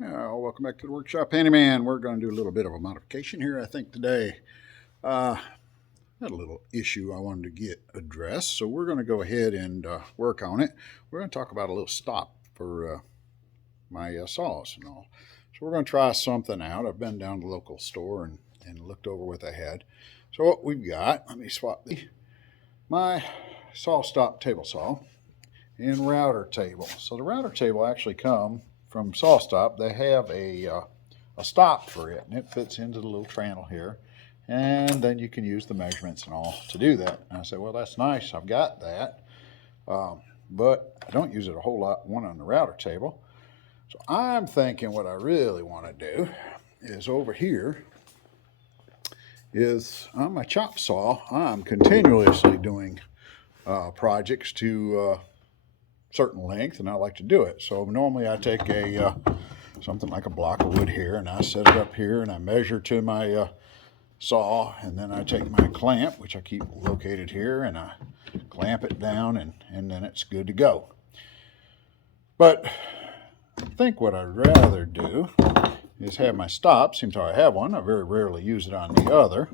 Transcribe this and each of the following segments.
Welcome back to the Workshop Handyman. We're going to do a little bit of a modification here, I think, today. Had a little issue I wanted to get addressed, so we're going to go ahead and work on it. We're going to talk about a little stop for my saws and all. So we're going to try something out. I've been down to the local store and looked over what they had. So what we've got, let me swap my saw stop table saw and router table. So the router table actually come from SawStop. They have a stop for it, and it fits into the little channel here. And then you can use the measurements and all to do that. And I said, well, that's nice. I've got that. But I don't use it a whole lot, one on the router table. So I'm thinking what I really want to do is over here is on my chop saw, I'm continuously doing projects to certain length, and I like to do it. So normally I take a something like a block of wood here, and I set it up here, and I measure to my saw, and then I take my clamp, which I keep located here, and I clamp it down, and then it's good to go. But I think what I'd rather do is have my stop. Seems how I have one. I very rarely use it on the other.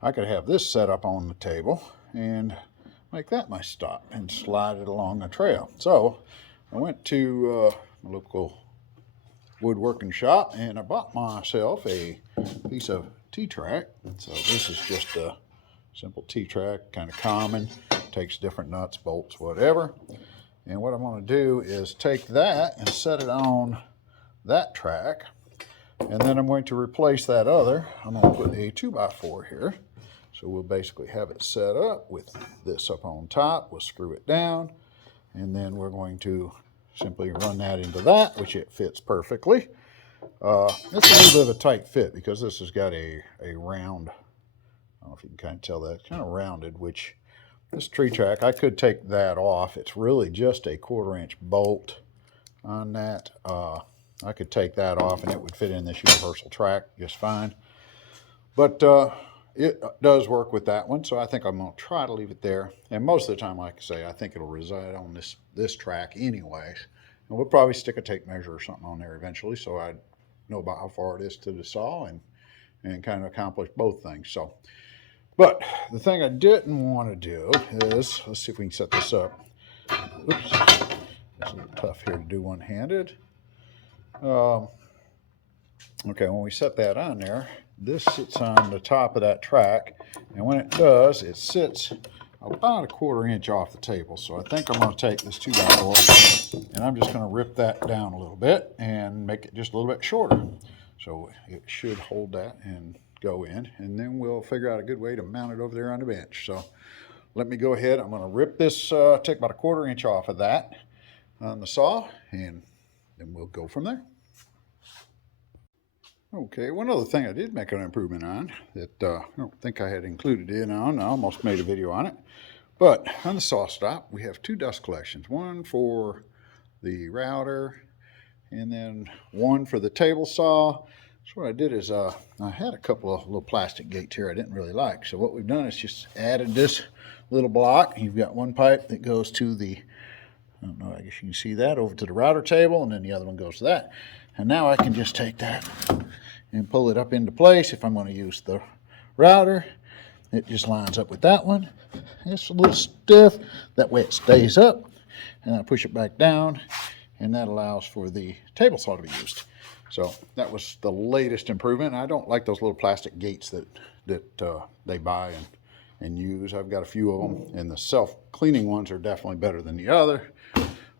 I could have this set up on the table and make that my stop and slide it along the trail. So I went to a local woodworking shop and I bought myself a piece of T-track. So this is just a simple T-track, kind of common, takes different nuts, bolts, whatever. And what I'm going to do is take that and set it on that track, and then I'm going to replace that other. I'm going to put a 2x4 here. So we'll basically have it set up with this up on top. We'll screw it down, and then we're going to simply run that into that, which it fits perfectly. It's a little bit of a tight fit because this has got a round, I don't know if you can kind of tell that, it's kind of rounded, which this T-track, I could take that off. It's really just a 1/4-inch bolt on that. I could take that off and it would fit in this universal track just fine. But it does work with that one, so I think I'm going to try to leave it there. And most of the time, like I say, I think it'll reside on this track anyways. And we'll probably stick a tape measure or something on there eventually, so I know about how far it is to the saw and kind of accomplish both things. So, but the thing I didn't want to do is, let's see if we can set this up. Oops, it's a little tough here to do one-handed. Okay, when we set that on there, this sits on the top of that track, and when it does, it sits about a 1/4 inch off the table. So I think I'm going to take this 2x4 and I'm just going to rip that down a little bit and make it just a little bit shorter. So it should hold that and go in, and then we'll figure out a good way to mount it over there on the bench. So let me go ahead. I'm going to rip this, take about a 1/4 inch off of that on the saw, and then we'll go from there. Okay, one other thing I did make an improvement on that I don't think I had included in on. I almost made a video on it. But on the saw stop, we have 2 dust collections. One for the router and then one for the table saw. So what I did is I had a couple of little plastic gates here I didn't really like. So what we've done is just added this little block. You've got one pipe that goes to the, I don't know, I guess you can see that, over to the router table, and then the other one goes to that. And now I can just take that and pull it up into place. If I'm going to use the router, it just lines up with that one. It's a little stiff, that way it stays up, and I push it back down, and that allows for the table saw to be used. So that was the latest improvement. I don't like those little plastic gates that they buy and use. I've got a few of them, and the self-cleaning ones are definitely better than the other.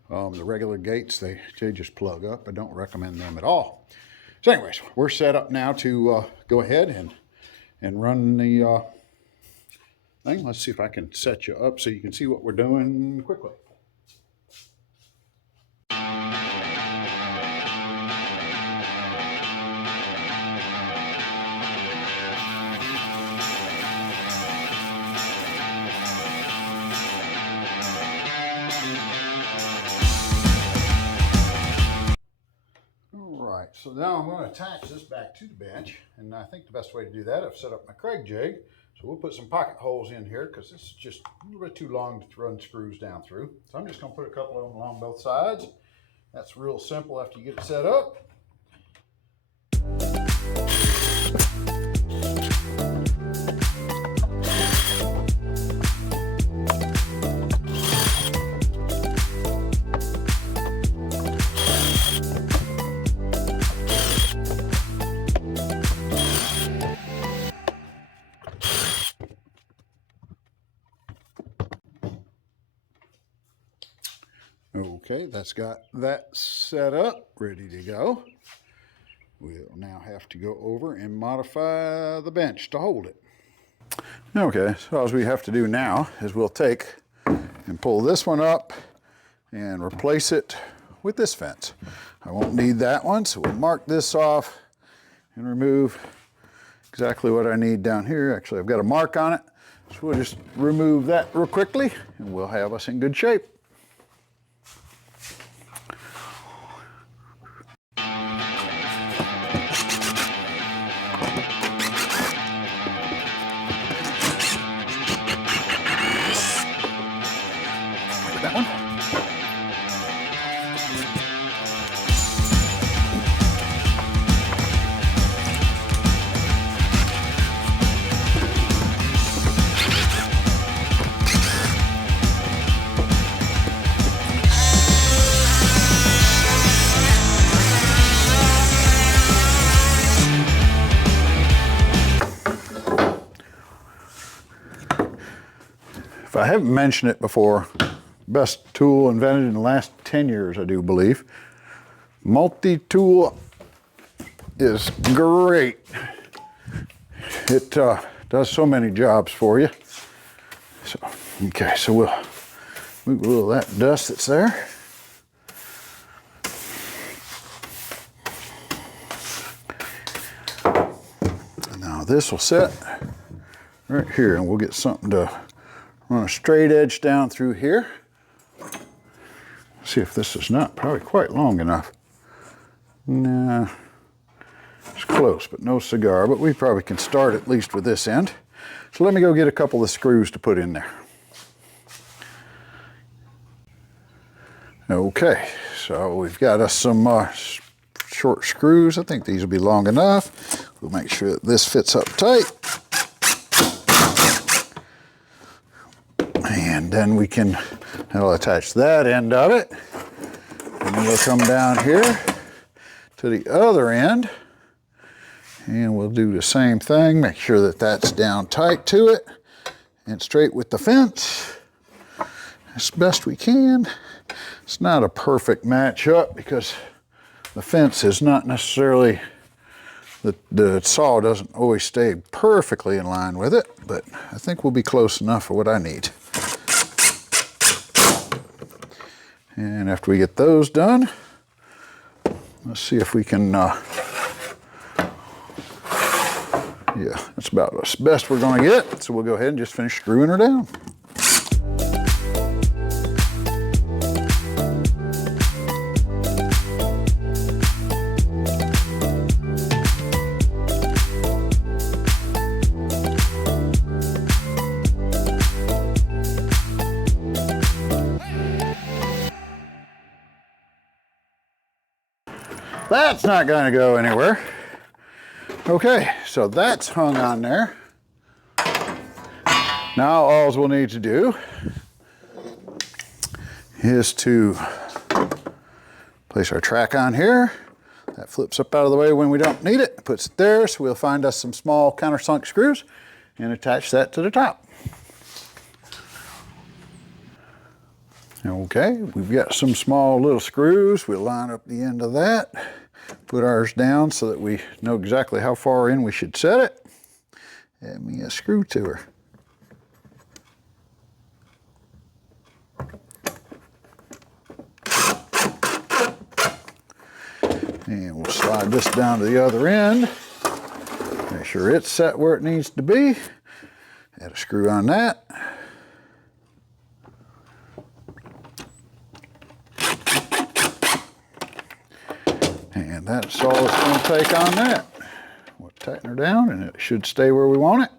The regular gates, they just plug up. I don't recommend them at all. So anyways, we're set up now to go ahead and run the thing. Let's see if I can set you up so you can see what we're doing quickly. So now I'm going to attach this back to the bench, and I think the best way to do that, I've set up my Kreg jig. So we'll put some pocket holes in here because this is just a little bit too long to run screws down through. So I'm just going to put a couple of them along both sides. That's real simple after you get it set up. Okay, that's got that set up, ready to go. We'll now have to go over and modify the bench to hold it. Okay, so all we have to do now is we'll take and pull this one up and replace it with this fence. I won't need that one, so we'll mark this off and remove exactly what I need down here. Actually, I've got a mark on it, so we'll just remove that real quickly and we'll have us in good shape. That one. If I haven't mentioned it before, best tool invented in the last 10 years, I do believe. Multi-tool is great. It does so many jobs for you. So, okay, so we'll move a little of that dust that's there. Now this will set right here, and we'll get something to run a straight edge down through here. See if this is not probably quite long enough. Nah, it's close, but no cigar, but we probably can start at least with this end. So let me go get a couple of screws to put in there. Okay, so we've got us some short screws. I think these will be long enough. We'll make sure that this fits up tight. And then we can, that'll attach that end of it. And then we'll come down here to the other end. And we'll do the same thing. Make sure that that's down tight to it and straight with the fence as best we can. It's not a perfect match-up because the fence is not necessarily, the saw doesn't always stay perfectly in line with it, but I think we'll be close enough for what I need. And after we get those done, let's see if we can, yeah, that's about as best we're gonna get. So we'll go ahead and just finish screwing her down. That's not going to go anywhere. Okay, so that's hung on there. Now all we'll need to do is to place our track on here. That flips up out of the way when we don't need it, puts it there, so we'll find us some small countersunk screws and attach that to the top. Okay, we've got some small little screws. We'll line up the end of that, put ours down so that we know exactly how far in we should set it. Add me a screw to her. And we'll slide this down to the other end. Make sure it's set where it needs to be. Add a screw on that. And that's all it's going to take on that. We'll tighten her down and it should stay where we want it.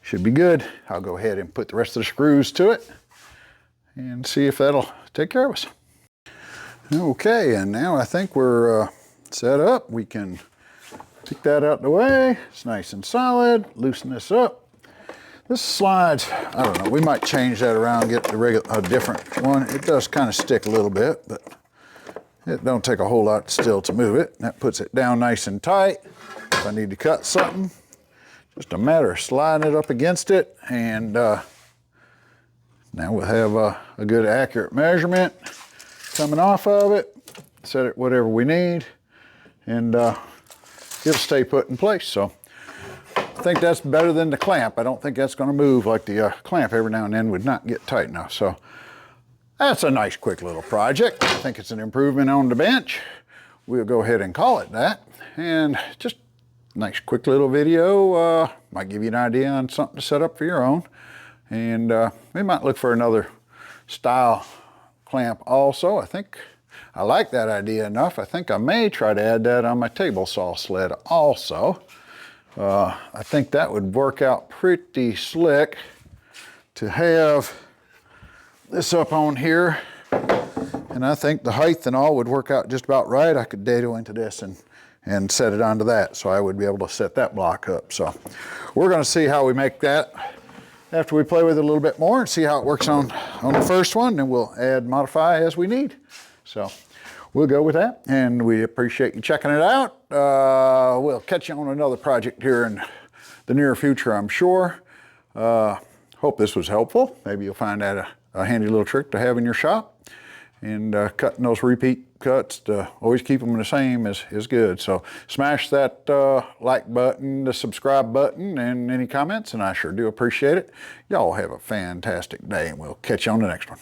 Should be good. I'll go ahead and put the rest of the screws to it and see if that'll take care of us. Okay, and now I think we're set up. We can Take that out the way. It's nice and solid. Loosen this up. This slides, I don't know, we might change that around, get the a different one. It does kind of stick a little bit, but it don't take a whole lot still to move it. That puts it down nice and tight. If I need to cut something, just a matter of sliding it up against it, and now we'll have a good accurate measurement coming off of it. Set it whatever we need, and it'll stay put in place. So I think that's better than the clamp. I don't think that's going to move like the clamp every now and then would not get tight enough. So that's a nice quick little project. I think it's an improvement on the bench. We'll go ahead and call it that. And just a nice quick little video. Might give you an idea on something to set up for your own. And we might look for another style clamp also. I think I like that idea enough. I think I may try to add that on my table saw sled also. I think that would work out pretty slick to have this up on here. And I think the height and all would work out just about right. I could dado into this and set it onto that, so I would be able to set that block up. So we're gonna see how we make that after we play with it a little bit more and see how it works on the first one, and we'll add, modify as we need. So we'll go with that, and we appreciate you checking it out. We'll catch you on another project here in the near future, I'm sure. Hope this was helpful. Maybe you'll find that a handy little trick to have in your shop. And cutting those repeat cuts to always keep them the same is good. So smash that like button, the subscribe button, and any comments, and I sure do appreciate it. Y'all have a fantastic day, and we'll catch you on the next one.